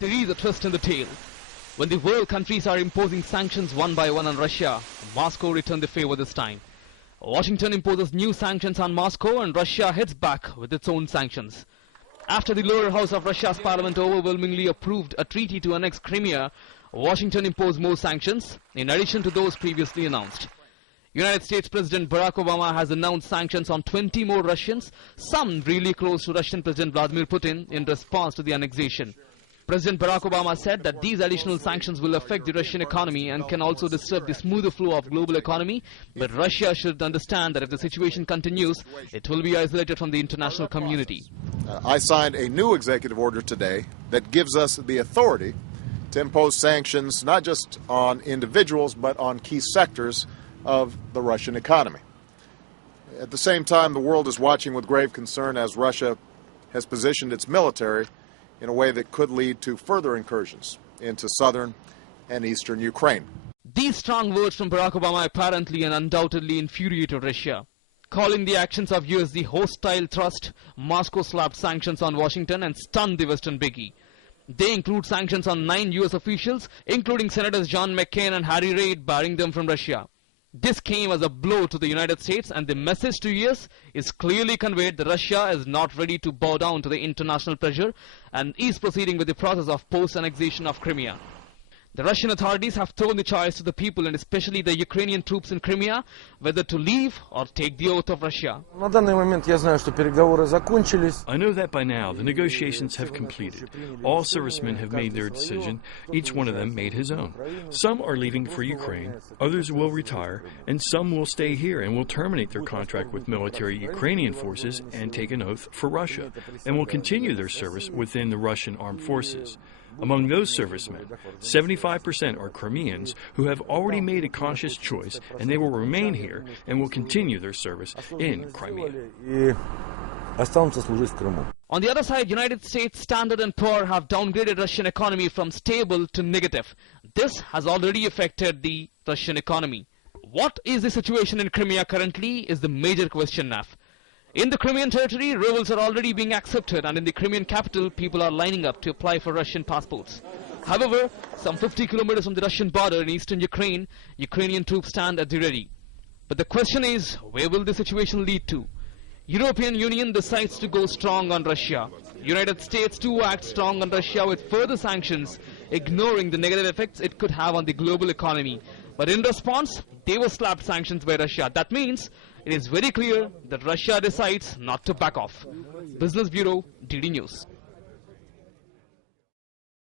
There is a twist in the tale. When the world countries are imposing sanctions one by one on Russia, Moscow returned the favor this time. Washington imposes new sanctions on Moscow and Russia hits back with its own sanctions. After the lower house of Russia's parliament overwhelmingly approved a treaty to annex Crimea, Washington imposed more sanctions in addition to those previously announced. United States President Barack Obama has announced sanctions on 20 more Russians, some really close to Russian President Vladimir Putin, in response to the annexation. President Barack Obama said that these additional sanctions will affect the Russian economy and can also disturb the smoother flow of global economy, but Russia should understand that if the situation continues, it will be isolated from the international community. I signed a new executive order today that gives us the authority to impose sanctions not just on individuals but on key sectors of the Russian economy. At the same time, the world is watching with grave concern as Russia has positioned its military in a way that could lead to further incursions into southern and eastern Ukraine. These strong words from Barack Obama apparently and undoubtedly infuriated Russia. Calling the actions of US the hostile thrust, Moscow slapped sanctions on Washington and stunned the Western biggie. They include sanctions on 9 US officials, including Senators John McCain and Harry Reid, barring them from Russia. This came as a blow to the United States, and the message to US is clearly conveyed that Russia is not ready to bow down to the international pressure and is proceeding with the process of post-annexation of Crimea. The Russian authorities have thrown the choice to the people, and especially the Ukrainian troops in Crimea, whether to leave or take the oath of Russia. I know that by now the negotiations have completed. All servicemen have made their decision. Each one of them made his own. Some are leaving for Ukraine, others will retire, and some will stay here and will terminate their contract with military Ukrainian forces and take an oath for Russia, and will continue their service within the Russian armed forces. Among those servicemen, 75% are Crimeans who have already made a conscious choice, and they will remain here and will continue their service in Crimea. On the other side, United States Standard & Poor have downgraded Russian economy from stable to negative. This has already affected the Russian economy. What is the situation in Crimea currently is the major question now. In the Crimean territory, rebels are already being accepted, and in the Crimean capital, people are lining up to apply for Russian passports. However, some 50 kilometers from the Russian border in eastern Ukraine, Ukrainian troops stand at the ready. But the question is, where will the situation lead to? European Union decides to go strong on Russia. United States too acts strong on Russia with further sanctions, ignoring the negative effects it could have on the global economy. But in response, they were slapped sanctions by Russia. That means it is very clear that Russia decides not to back off. Business Bureau, DD News.